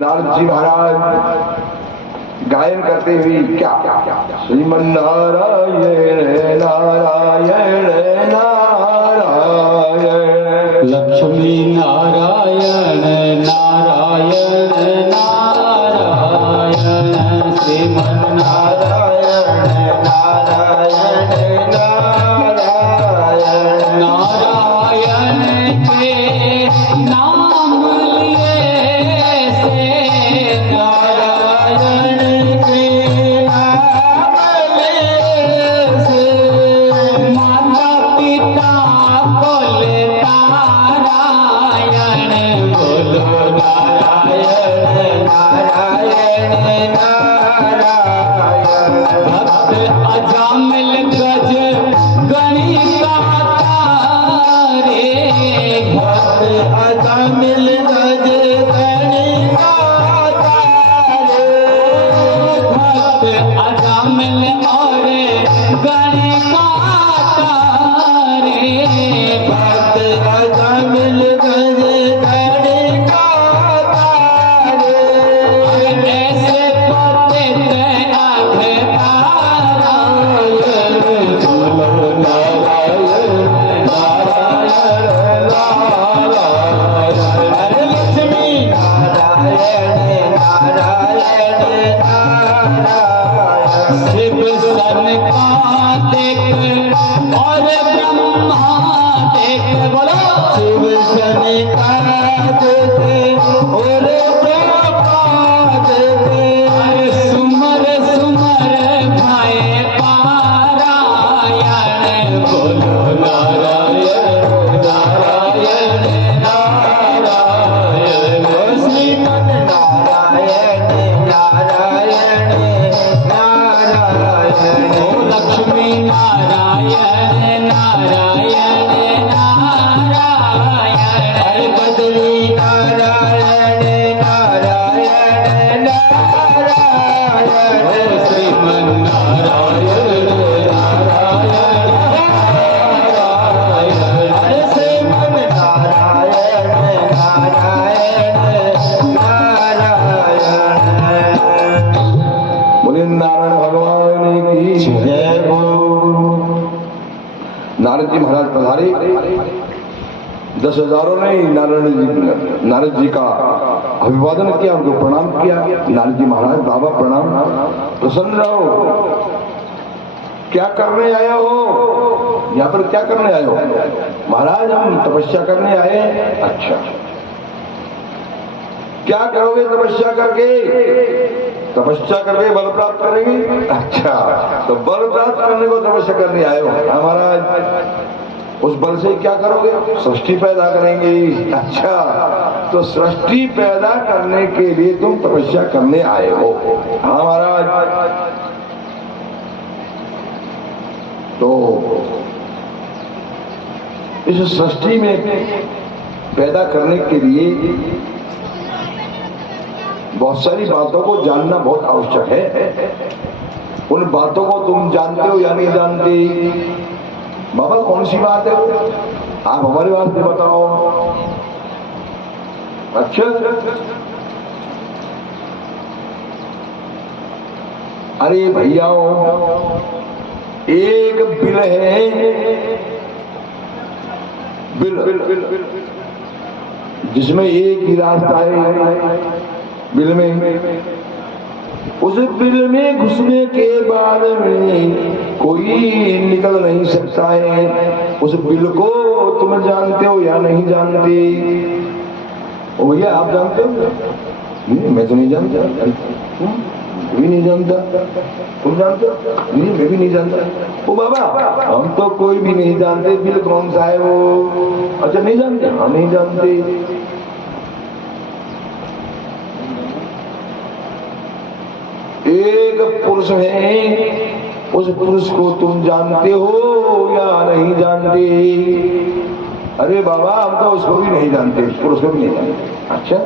नारद जी महाराज गायन करते हुए क्या श्रीमन नारायण नारायण नारायण लक्ष्मी नारायण नारायण नारायण श्रीमन नारायण नारायण नारायण नारायण के नाम लिए से नारायण के नाम लिए से माता पिता बोले नारायण बोलो नारायण नारायण नारायण भक्त अजामिल गज गणिका रे भक्त अजामिल गज गणिका रे भक्त अजामिल और गणिका रे भक्त अजामिल गज गणिका रे ऐसे पते आधे नारायण बोलो नारायण नारायण नारायण लक्ष्मी नारायण नारायण नारायण शिव सन का देख और ब्रह्मा देख बोलो शिव सन का देख और ब्रह्मा देख सुमर सुमर भाई पारायण बोलो नारायण नारायण नारायण श्रीमन नारायण नारायण नारायण लक्ष्मी नारायण नारायण नारायण बद्री नारायण नारायण नारायण श्रीमन नारायण नारायण नारायण श्रीमन नारायण नारायण नारायण बोले नारायण भगवान की जय बोलो नारद जी महाराज पधारे। 10,000 ने नारद जी का अभिवादन किया, उनको प्रणाम किया। नारद जी महाराज बाबा प्रणाम, प्रसन्न रहो। क्या करने आए हो यहाँ पर? क्या करने आए हो? महाराज हम तपस्या करने आए। अच्छा, क्या करोगे तपस्या करके? तपस्या करके बल प्राप्त करेंगे। अच्छा, तो बल प्राप्त करने को तपस्या करने आए हो। महाराज उस बल से क्या करोगे? सृष्टि पैदा करेंगे। अच्छा, तो सृष्टि पैदा करने के लिए तुम तपस्या करने आए हो? हाँ महाराज। तो इस सृष्टि में पैदा करने के लिए बहुत सारी बातों को जानना बहुत आवश्यक है। उन बातों को तुम जानते हो या नहीं जानते? बाबा कौन सी बात है? आप हमारे वास्ते बताओ। अच्छा, अरे भैया एक बिल है, बिल जिसमें एक ही रास्ता है। बिल में, उस बिल में घुसने के बाद में कोई निकल नहीं सकता है। उस बिल को तुम जानते हो या नहीं जानते? ओ भैया आप जानते हो? मैं तो नहीं जानता। भी नहीं जानता। तुम जानते हो? नहीं, मैं भी नहीं जानता। ओ बाबा हम तो कोई भी नहीं जानते बिल कौन सा है वो। अच्छा नहीं जानते? हम नहीं जानते। एक पुरुष है, उस पुरुष को तुम जानते हो या नहीं जानते? अरे बाबा हम तो उसको भी नहीं जानते, उस पुरुष को भी नहीं जानते। अच्छा,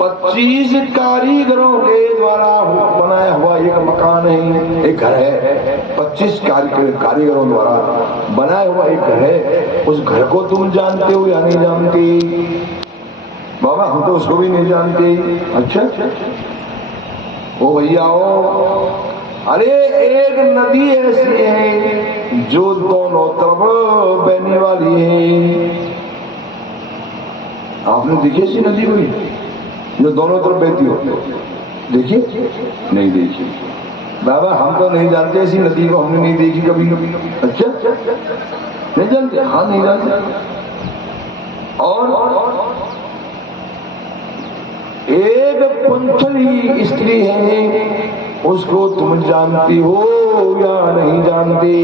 25 कारीगरों के द्वारा बनाया हुआ एक मकान है, एक घर है। 25 कारीगरों द्वारा बनाया हुआ एक घर है। उस घर को तुम जानते हो या नहीं जानते? बाबा हम तो उसको भी नहीं जानते। अच्छा ओ भैया ओ, अरे एक नदी ऐसी है जो दोनों तरफ बहने वाली है। आपने देखी ऐसी नदी कोई जो दोनों तरफ बहती हो? देखिए, नहीं देखी। बाबा हम तो नहीं जानते ऐसी नदी को, हमने नहीं देखी कभी। अच्छा नहीं जानते? हाँ नहीं जानते। और एक पंथली स्त्री है, उसको तुम जानती हो या नहीं जानती?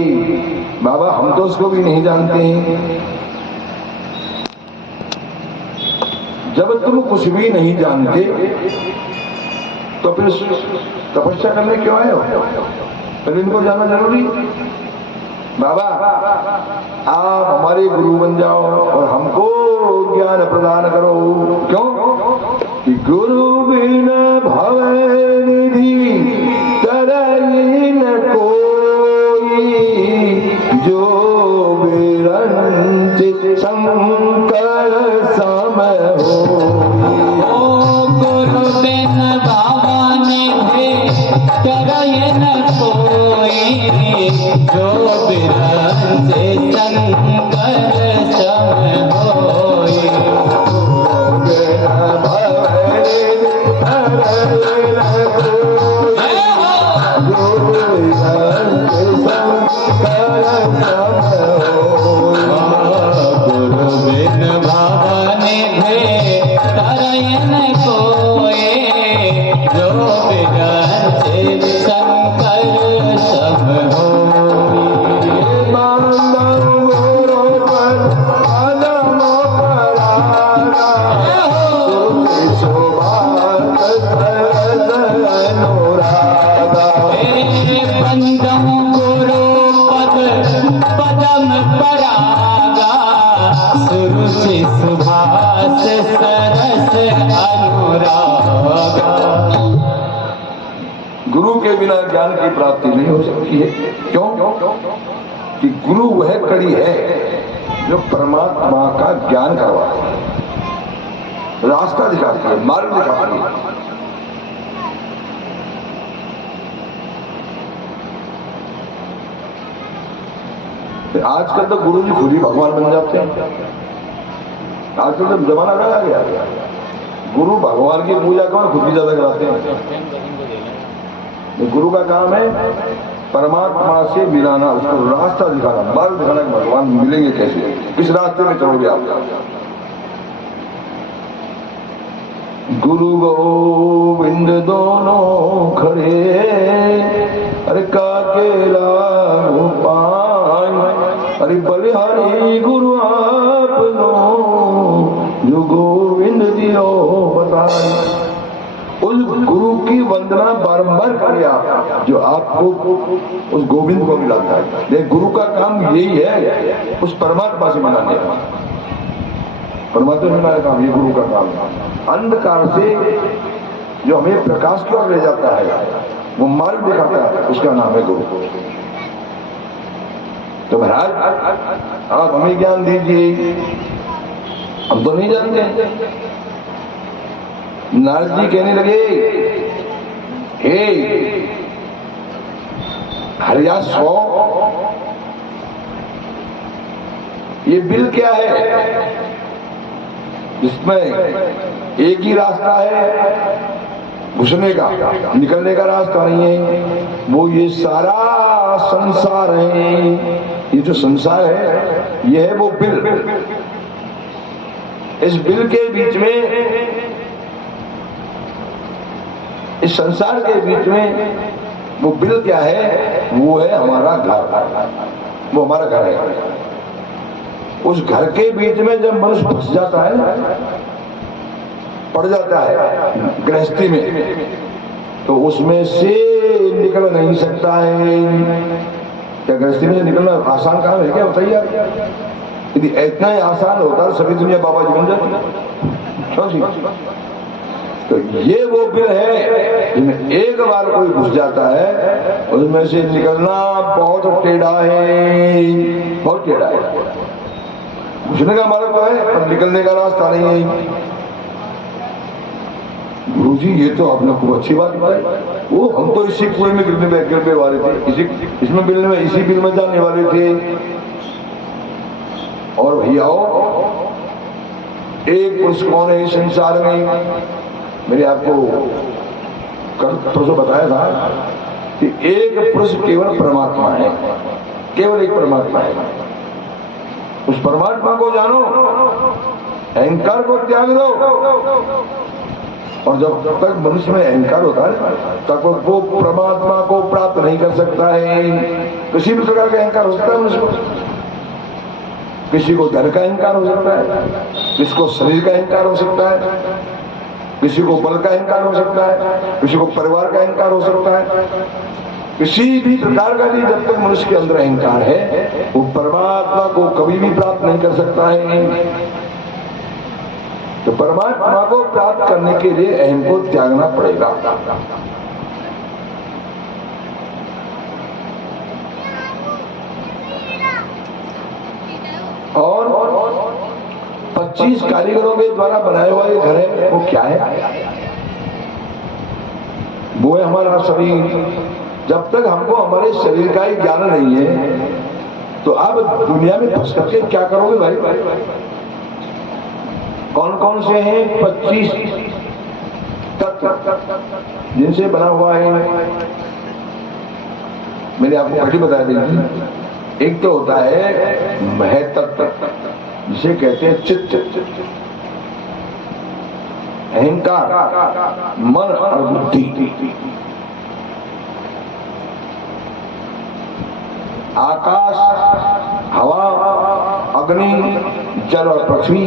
बाबा हम तो उसको भी नहीं जानते। जब तुम कुछ भी नहीं जानते तो फिर तपस्या करने क्यों आए हो? फिर इनको जाना जरूरी। बाबा आप हमारे गुरु बन जाओ और हमको ज्ञान प्रदान करो। क्यों? कि गुरु बिन भव निधि तरई न कोई, जो विरंचित शंकर सम हो। गुरु बिन भव निधि तरई न कोई, जो विरंचित शंकर सम होई। गुरु के बिना ज्ञान की प्राप्ति नहीं हो सकती है। क्यों? कि गुरु वह कड़ी है जो परमात्मा का ज्ञान करवाती है, रास्ता दिखाती है, मार्ग दिखाती है। आजकल तो गुरु जी खुद ही भगवान बन जाते हैं। आजकल तो जमाना आ गया, गुरु भगवान की पूजा करो, खुद भी ज्यादा कराते हैं। गुरु का काम है परमात्मा से मिलाना, उसको रास्ता दिखाना, मार्ग दिखाना कि भगवान मिलेंगे कैसे, किस रास्ते में चलोगे आप। गुरु गोविंद दोनों खड़े, अरे काकेला गोपाल, अरे बलिहारी गुरु आपनो, जो गोविंद दियो बताए। उस गुरु की वंदना बारंबार करें आप, जो आपको उस गोविंद को मिलाता है। लेकिन गुरु का काम यही है उस परमात्मा से मिलाने का, परमात्मा से मिलाने का काम, ये गुरु का काम है। अंधकार से जो हमें प्रकाश की ओर ले जाता है, वो मार्ग दिखाता है, उसका नाम है गुरु। तो महाराज आप हमें ज्ञान दीजिए, हम तो नहीं जानते। नारद जी कहने लगे, हे हरिया सौ, ये बिल क्या है? इसमें एक ही रास्ता है घुसने का, निकलने का रास्ता नहीं है। वो ये सारा संसार है, ये जो संसार है ये है वो बिल। इस बिल के बीच में, इस संसार के बीच में वो बिल क्या है? वो है हमारा घर, वो हमारा घर है। उस घर के बीच में जब मनुष्य फंस जाता है, पड़ जाता है गृहस्थी में, तो उसमें से निकल नहीं सकता है। क्या गृहस्थी में निकलना आसान काम है क्या? बताइए। यदि इतना ही आसान होता तो सभी दुनिया बाबा जी बन जाती। क्यों जी? तो ये वो बिल है जिसमें एक बार कोई घुस जाता है, उसमें से निकलना बहुत टेढ़ा है, बहुत टेढ़ा है। घुसने का मार्ग तो है पर निकलने का रास्ता नहीं है। गुरु जी ये तो आपने खूब अच्छी बात बताई, वो हम तो इसी कुएं में गिरने वाले थे, इसमें मिलने में, इसी बिल में जाने वाले थे। और भैयाओ, एक पुरुष कौन है इस संसार में? मैंने आपको कल परसों बताया था कि एक पुरुष केवल परमात्मा है, केवल एक परमात्मा है। उस परमात्मा को जानो, अहंकार को त्याग दो। और जब तक मनुष्य में अहंकार होता है तब वो परमात्मा को प्राप्त नहीं कर सकता है। किसी भी प्रकार का अहंकार हो सकता है मनुष्य को, किसी को धन का अहंकार हो सकता है, किसी को शरीर का अहंकार हो सकता है, किसी को बल का अहंकार हो सकता है, किसी को परिवार का अहंकार हो सकता है। किसी भी प्रकार का भी जब तक मनुष्य के अंदर अहंकार है वो परमात्मा को कभी भी प्राप्त नहीं कर सकता है। तो परमात्मा को प्राप्त करने के लिए अहम को त्यागना पड़ेगा। और 25 कारीगरों के द्वारा बनाया हुआ ये घर है, वो क्या है? वो है हमारा शरीर। जब तक हमको हमारे शरीर का ही ज्ञान नहीं है तो आप दुनिया में फंस करके क्या करोगे भाई? कौन कौन से हैं 25 तत्व जिनसे बना हुआ है? मैंने आपको पहले बताया देखिए, एक तो होता है महतत्व, जिसे कहते हैं चित्त, अहंकार, मन और बुद्धि। आकाश, हवा, अग्नि, जल और पृथ्वी,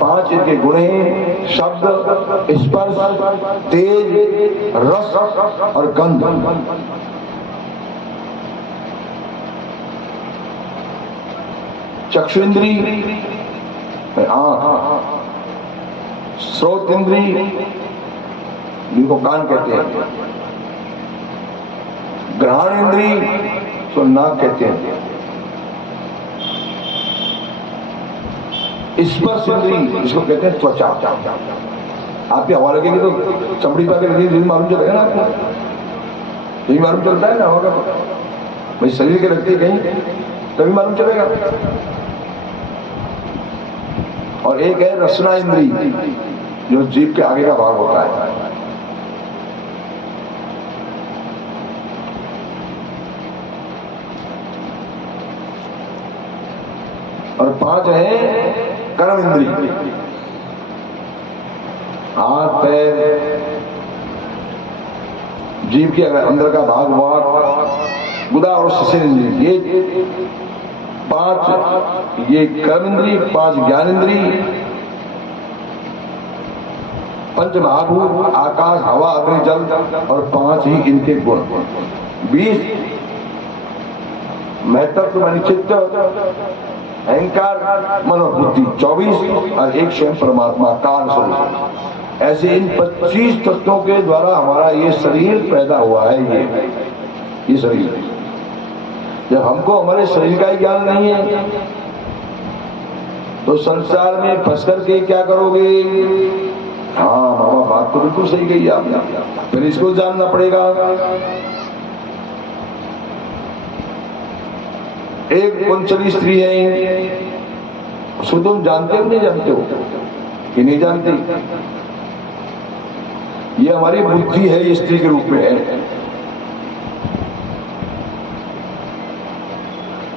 5 इनके गुण हैं: शब्द, स्पर्श, तेज, रस और गंध। चक्षु इंद्री, आंख, श्रोत इंद्री, जिनको कान कहते हैं, ग्रहण इंद्री, तो नाक कहते हैं, स्पर्श इंद्री, इसको कहते हैं त्वचा। आपकी हवा लगेगी तो चमड़ी पे लगेगी, मालूम चलेगा ना आपको? यही मालूम चलता है ना हवा का, भाई शरीर के लगती है कहीं तभी मालूम चलेगा। और एक है रसना इंद्री, जो जीभ के आगे का भाग होता है। और 5 है कर्म इंद्री, हाथ, पैर, जीभ के अंदर का भाग, वाक, गुदा और शिशिर इंद्री। ये 5 ये कर्म इंद्री, 5 ज्ञान इंद्री, 5 महाभूत आकाश, हवा, अग्नि, जल और 5 ही इनके गुण। 20 महतत्व मानी चित्त, अहंकार, मन और बुद्धि। 24 और एक स्वयं परमात्मा काल स्वरूप। ऐसे इन 25 तत्वों के द्वारा हमारा ये शरीर पैदा हुआ है। ये शरीर, जब हमको हमारे शरीर का ही ज्ञान नहीं है तो संसार में फंस करके क्या करोगे? हाँ बाबा, बात तो बिल्कुल सही कही आपने, फिर इसको जानना पड़ेगा। एक कुंचली स्त्री है, उसको तुम जानते हो नहीं जानते हो? कि नहीं जानते? ये हमारी बुद्धि है, ये स्त्री के रूप में है।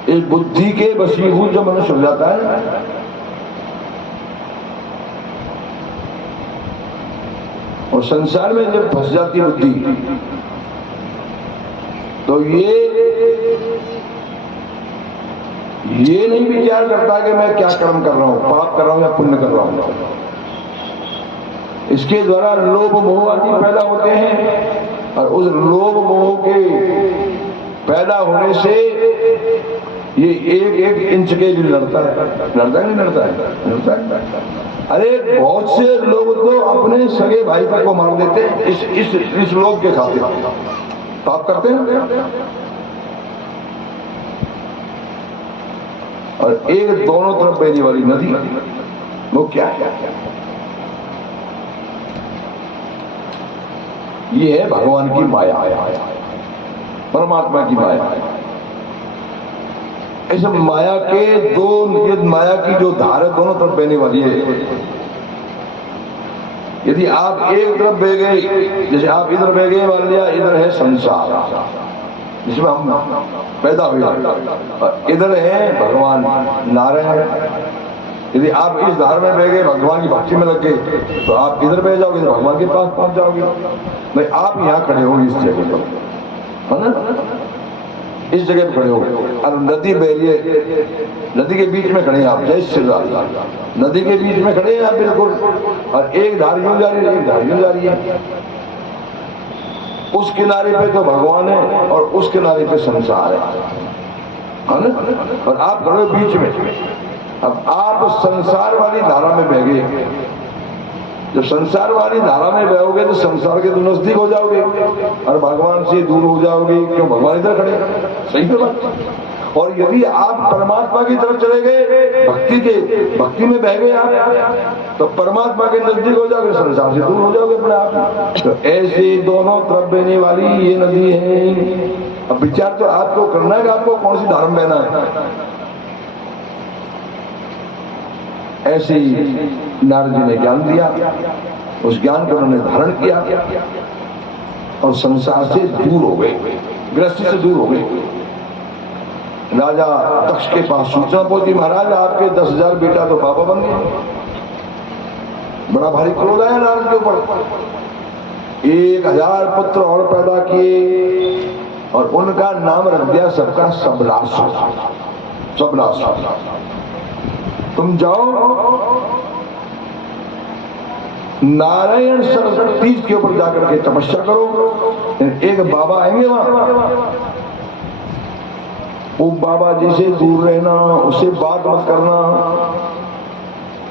इस बुद्धि के वशीभूत जब मनुष्य हो जाता है और संसार में जब फंस जाती है बुद्धि, तो ये नहीं विचार करता कि मैं क्या कर्म कर रहा हूं, पाप कर रहा हूं या पुण्य कर रहा हूं। इसके द्वारा लोभ मोह आदि पैदा होते हैं और उस लोभ मोह के पैदा होने से ये एक इंच के लिए लड़ता है। लड़ता है नहीं लड़ता है? लड़ता है। अरे बहुत से लोग तो अपने सगे भाई तक को मार देते हैं इस लोग के खातिर। पाप करते हैं। और एक दोनों तरफ बहने वाली नदी वो क्या है? ये है भगवान की माया, परमात्मा की माया। इस माया के दो, ये माया की जो धार है दोनों तरफ बहने वाली है। यदि आप एक तरफ बह गए, जैसे आप इधर बह गए, मान लिया इधर है संसार जिसमें हम पैदा हुए, और इधर है भगवान नारायण। यदि आप इस धार में बह गए, भगवान की भक्ति में लग गए, तो आप इधर बह जाओगे तो भगवान के पास पहुंच जाओगे। नहीं, आप यहाँ खड़े हो इस जगह पर, है ना, इस जगह पर खड़े हो, और नदी बह रही है, नदी के बीच में खड़े हैं आप। जय श्री राम। नदी के बीच में खड़े हैं आप बिल्कुल, और एक धार यूं जा रही है, एक धार यूं जा रही है। उस किनारे पे तो भगवान है और उस किनारे पे संसार है ना, और आप खड़े बीच में। अब आप संसार वाली धारा में बह गए। जब संसार वाली धारा में बहोगे तो संसार के तो नजदीक हो जाओगे और भगवान से दूर हो जाओगे। क्यों? भगवान इधर खड़े। सही तो बात। और यदि आप परमात्मा की तरफ चले गए, भक्ति में बह गए आप, तो परमात्मा के नजदीक हो जाओगे, संसार से दूर हो जाओगे अपने आप। तो ऐसे दोनों तरफ बहने वाली ये नदी है। अब विचार तो आपको करना है कि आपको कौन सी धारा में बहना है। ऐसे ही नारद जी ने ज्ञान दिया, उस ज्ञान को उन्होंने धारण किया और संसार से दूर हो गए, गृहस्थी से दूर हो गए। राजा दक्ष के पास सूचना पहुंची, महाराज आपके 10,000 बेटा तो बाबा बन गए। बड़ा भारी क्रोध आया नारद के ऊपर। 1,000 पुत्र और पैदा किए और उनका नाम रख दिया सबका सबलास। सबलास। तुम जाओ नारायण सर तीज के ऊपर जाकर के तपस्या करो। एक बाबा आएंगे वहां, वो बाबा जी से दूर रहना, उससे बात मत करना।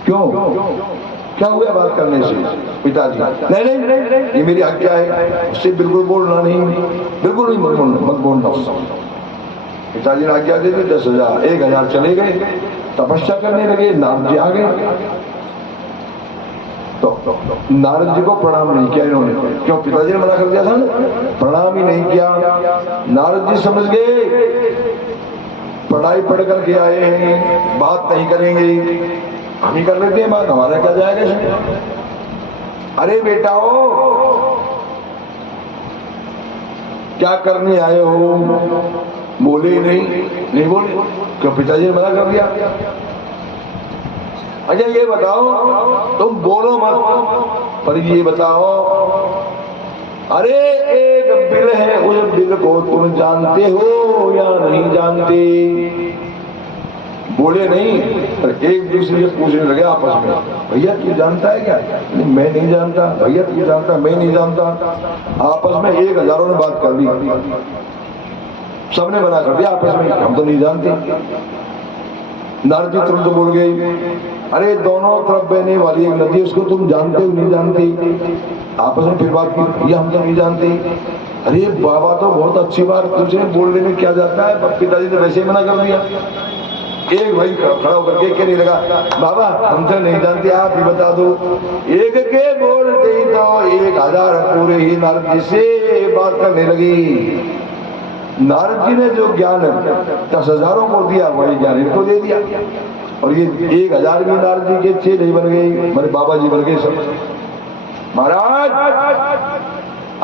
क्यों? क्या हुआ बात करने से? पिताजी नहीं नहीं नहीं, ये मेरी आज्ञा है, उससे बिल्कुल बोलना नहीं, बिल्कुल नहीं मत बोलना उससे। पिताजी ने आज्ञा दे दी। 10,000 1,000 चले गए, तपस्या करने लगे। नारद जी आ गए तो नारद जी को प्रणाम नहीं किया इन्होंने। क्यों? पिताजी ने मना कर दिया था ना, प्रणाम ही नहीं किया। नारद जी समझ गए पढ़ाई पढ़ करके आए हैं, बात नहीं करेंगे, हम ही कर लेते हैं बात, हमारा क्या जाएगा। अरे बेटाओ क्या करने आए हो? बोले ही नहीं बोले। क्यों? पिताजी ने मना कर दिया। अच्छा ये बताओ, तुम बोलो मत, पर ये बताओ, अरे एक बिल है, उस बिल को तुम जानते हो या नहीं जानते? बोले नहीं। पर एक दूसरे से पूछने लगे आपस में, भैया तू जानता है क्या? मैं नहीं जानता। भैया तू जानता? मैं नहीं जानता। आपस में 1,000 ने बात कर दी, सबने मना कर दिया आपस में, हम तो नहीं जानते। नारद जी तुरंत बोल गए, अरे दोनों तरफ बहने वाली एक नदी, उसको तुम जानते हो नहीं जानते? आपस में फिर बात की, ये हम तो नहीं जानते। अरे बाबा तो बहुत अच्छी बात, तुझे बोलने में क्या जाता है? पर पिताजी ने वैसे ही मना कर दिया। एक भाई खड़ा होकर के कहने लगा, बाबा हम तो नहीं जानते, आप ही बता दो। एक के बोल दे तो 1,000 पूरे ही नारद जी से बात करने लगी। नारद जी ने जो ज्ञान 10,000 को दिया, वही ज्ञान इनको दे दिया। और ये 1,000 भी नारद जी के 6 नहीं बन गए, मेरे बाबा जी बन गए सब। महाराज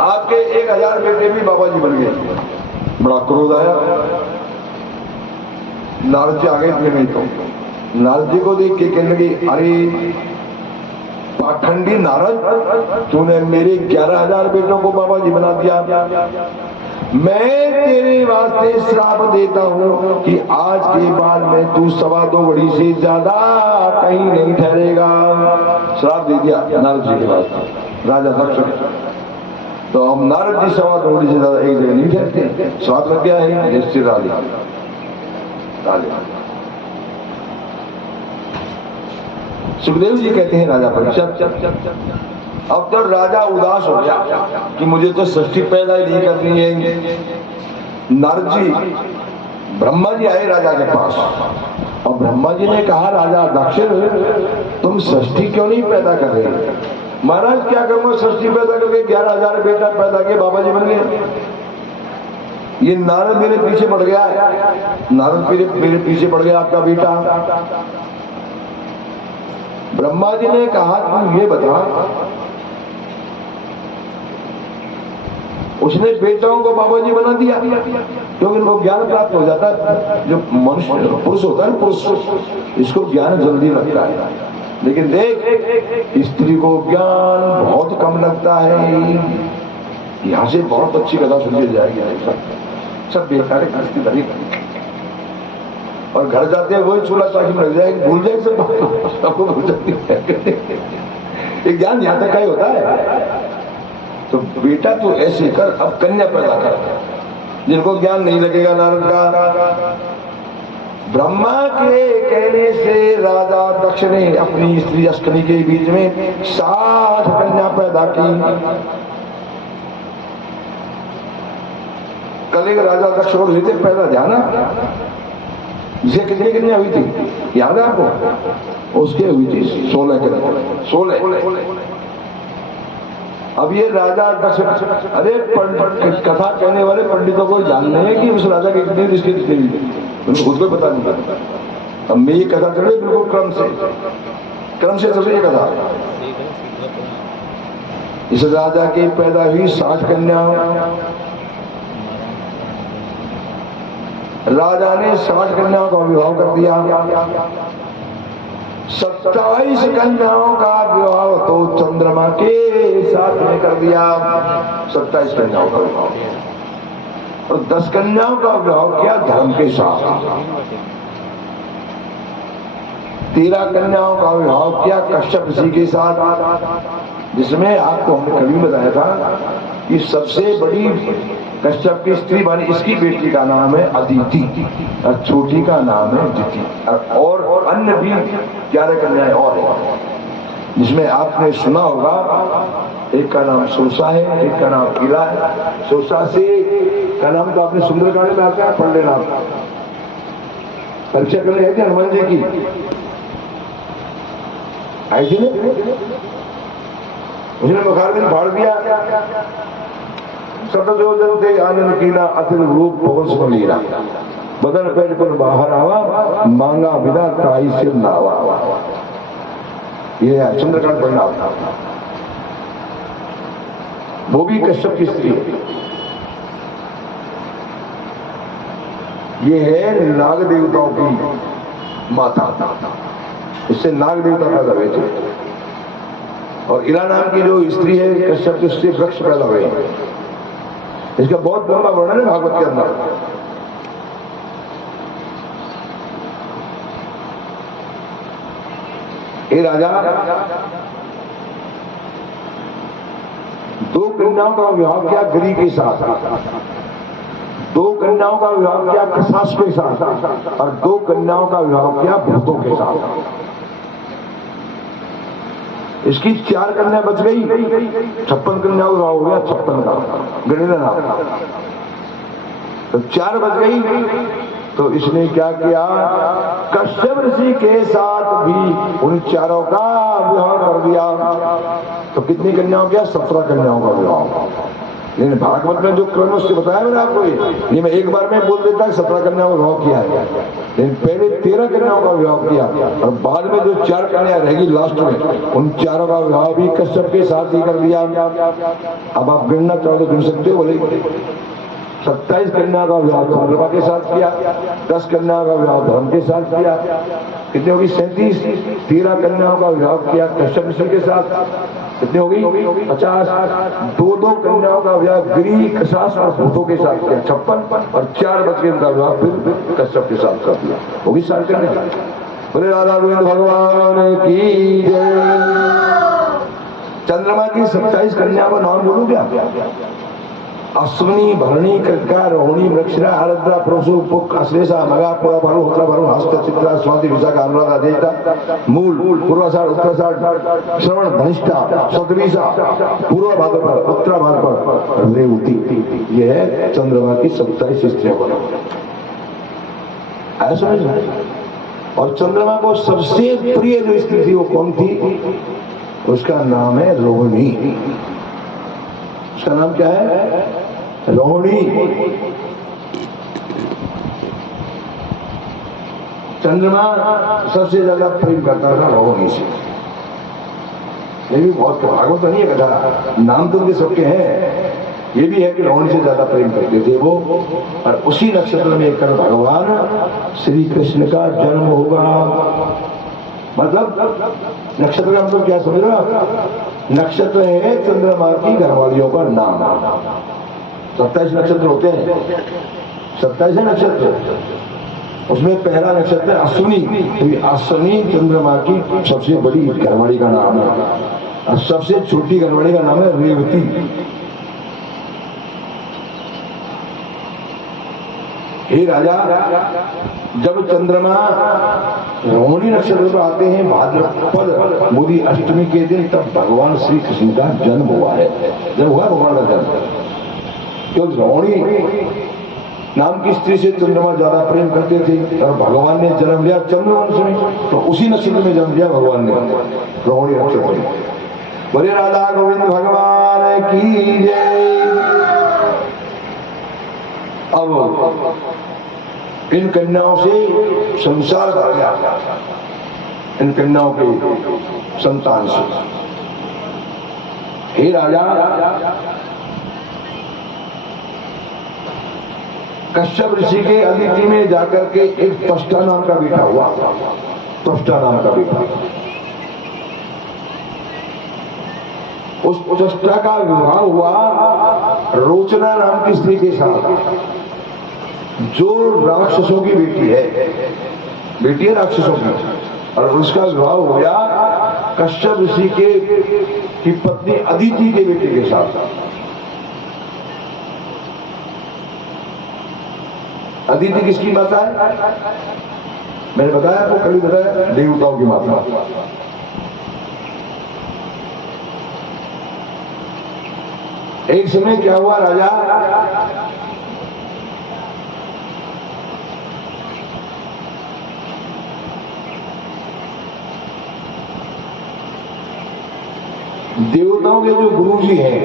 आपके 1,000 बेटे भी बाबा जी बन गए। बड़ा क्रोध आया। नारद जी आ गए इतने में तो नारद जी को देख के कहने लगे, अरे पाखंडी नारद, तूने मेरे 11,000 बेटों को बाबा जी बना दिया। मैं तेरे वास्ते श्राप देता हूँ कि आज के बाद में तू 2.25 घड़ी से ज्यादा कहीं नहीं ठहरेगा। श्राप दे दिया नारद जी के वास्ते राजा दक्ष ने। तो हम नारद जी 2.25 घड़ी से ज्यादा एक जगह नहीं ठहरते, श्राप लग गया है। निश्चित सुखदेव जी कहते हैं राजा परीक्षित, अब जब राजा उदास हो गया कि मुझे तो षष्ठी पैदा ही नहीं करनी है, नारद जी ब्रह्मा जी आए राजा के पास और ब्रह्मा जी ने कहा, राजा दक्ष तुम षष्ठी क्यों नहीं पैदा कर रहे? महाराज क्या करूंगा षष्ठी पैदा करके, 11,000 बेटा पैदा किए, बाबा जी बन गए। ये नारद मेरे पीछे पड़ गया, नारद मेरे पीछे पड़ गया आपका बेटा। ब्रह्मा जी ने कहा तू ये बता, उसने बेटाओं को बाबा जी बना दिया क्योंकि इनको ज्ञान प्राप्त हो जाता है। जो मनुष्य पुरुष होता है, पुरुष इसको ज्ञान जल्दी लगता है, लेकिन देख स्त्री को ज्ञान बहुत कम लगता है। यहाँ से बहुत अच्छी कथा सुनी जाएगी। सब बेकार है, और घर जाते हैं वही चूल्हा चाकी में लग जाएगी, भूल जाएगी सबको भूल जाती है। ज्ञान यहाँ तक का ही होता है। तो बेटा तू ऐसे कर, अब कन्या पैदा कर जिनको ज्ञान नहीं लगेगा नारद का। ब्रह्मा के कहने से राजा दक्ष ने अपनी स्त्री अश्विनी के बीच में 60 कन्या पैदा की। कल एक राजा दक्ष और हुए थे पैदा, ध्यान जिसे कितनी कन्या हुई थी याद है आपको? उसके हुई थी 16 कन्या, 16। अब ये राजा दक्ष, अरे कथा कहने वाले पंडितों को जानते हैं कि उस राजा के कितने रिश्ते कितने हुए, उनको खुद को पता नहीं था। अब मैं ये कथा चल रही बिल्कुल क्रम से चल रही है कथा। इस राजा की पैदा हुई 60 कन्या। राजा ने 60 कन्याओं का विवाह कर दिया। 27 कन्याओं का विवाह तो चंद्रमा के साथ में कर दिया। 27 कन्याओं का विवाह, और 10 कन्याओं का विवाह किया धर्म के साथ। 13 कन्याओं का विवाह किया कश्यप ऋषि के साथ, जिसमें आपको हमने कभी बताया था कि सबसे बड़ी कश्यप की स्त्री बनी, इसकी बेटी का नाम है अदिति और छोटी का नाम है दिति, और अन्य भी 11 कन्याएं और हैं, जिसमें आपने सुना होगा एक का नाम सोसा है, एक का नाम इला है। सोसा से का नाम तो आपने सुंदरकांड में आता है, पढ़ लेना। परीक्षा करने आई थी हनुमान जी की, आई थी ना, उसने मुखार में फाड़ दिया। सब जो जन थे आनंद कीना अतिल रूप पवन लीला, बदन पेट पर बाहर आवा, मांगा बिना ताई से नावा। ये है सुंदरकांड पढ़ना, वो भी कश्यप की स्त्री है। ये है नाग देवताओं की माता, इससे नाग देवता पैदा हुए थे। और इला नाम की जो स्त्री है कश्यप, उससे वृक्ष पैदा हुए हैं। इसका बहुत लंबा वर्णन है भागवत के अंदर। ये राजा 2 कन्याओं का विवाह किया गरी के साथ, 2 कन्याओं का विवाह किया कसास के साथ, और 2 कन्याओं का विवाह किया भूतों के साथ। इसकी 4 कन्या बच गई, 56 कन्याओं का हो गया 56 का गणित नाम। तो 4 बच गई, तो इसने क्या किया, कश्यप ऋषि के साथ भी उन 4 का विवाह कर दिया। तो कितनी कन्याओं किया, 17 कन्याओं का विवाह। लेकिन भागवत में जो क्रम उससे बताया मैंने आपको, ये मैं एक बार में बोल देता है 17 कन्याओं का विवाह किया है, लेकिन पहले 13 कन्याओं का विवाह किया, और बाद में जो 4 कन्या रहेगी लास्ट में, उन 4 का विवाह भी कश्यप के साथ ही कर दिया। अब आप गिनना चाहो तो गिन सकते हो, बोले 27 कन्या का विवाह चंद्रमा के साथ किया, 10 कन्या का विवाह धर्म के साथ किया, कितनी होगी 37। 13 कन्याओं का विवाह किया कश्यप ऋषि के साथ, कितनी होगी 50। 2 कन्याओं का विवाह गिरी कसास और भूतों के साथ किया 56, और 4 बच्चे का विवाह फिर कश्यप के साथ कर दिया, होगी 7 कन्या। बोले राधा गोविंद भगवान की जय। चंद्रमा की 27 कन्या का नाम बोलूं क्या? अश्विनी भरणी कृतिका रोहिणी मृक्षरा आरद्रा प्रोसु पुक अश्लेषा मगा पुरा भरु होत्रा भरु हस्त चित्रा स्वाति विशाखा अनुराधा देवता मूल पूर्वाषाढ़ उत्तराषाढ़ श्रवण धनिष्ठा शतवीसा पूर्व भाद्रपद उत्तरा भाद्रपद रेवती। ये है चंद्रमा की 27 स्त्रियों को ऐसा समझ। और चंद्रमा को सबसे प्रिय जो स्त्री थी वो कौन थी? उसका नाम है रोहिणी। उसका नाम क्या है? रोहिणी। चंद्रमा सबसे ज्यादा प्रेम करता था रोहिणी से। ये भी बहुत भागवत नहीं है कथा, नाम तो उनके सबके हैं। ये भी है कि रोहिणी से ज्यादा प्रेम करते थे वो। और उसी नक्षत्र में कल भगवान श्री कृष्ण का जन्म होगा। मतलब नक्षत्र का मतलब क्या समझ रहे हो? नक्षत्र है चंद्रमा की घरवालियों का नाम। 27 नक्षत्र होते हैं, 27 है नक्षत्र। उसमें पहला नक्षत्र है अश्विनी। तो अश्विनी चंद्रमा की सबसे बड़ी घरवाली का नाम है। और सबसे छोटी घरवाली का नाम है रेवती। हे राजा, जब चंद्रमा रोहिणी नक्षत्र पर आते हैं भाद्रपद मोदी अष्टमी के दिन, तब भगवान श्री कृष्ण का जन्म हुआ है। जब हुआ भगवान का जन्म, क्योंकि रोहिणी नाम की स्त्री से चंद्रमा ज्यादा प्रेम करते थे और भगवान ने जन्म लिया चंद्रवंश में, तो उसी नक्षत्र में जन्म लिया भगवान ने, रोहिणी नक्षत्र में। बोले राधा गोविंद भगवान की जय। अब इन कन्याओं से संसार भर गया, इन कन्याओं के संतान से। हे राजा, कश्यप ऋषि के अदिति में जाकर के एक त्वष्टा नाम का बेटा हुआ। त्वष्टा नाम का बेटा, उस त्वष्टा का विवाह हुआ रोचना नाम की स्त्री के साथ, जो राक्षसों की बेटी है राक्षसों की। और उसका विवाह हो गया कश्यप ऋषि की पत्नी अदिति के बेटे के साथ। अदिति किसकी माता है? मैंने बताया आपको, कल बताया, देवताओं की माता। एक समय क्या हुआ राजा, देवताओं के जो गुरु जी हैं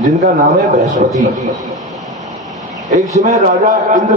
जिनका नाम है बृहस्पति, एक समय राजा इंद्र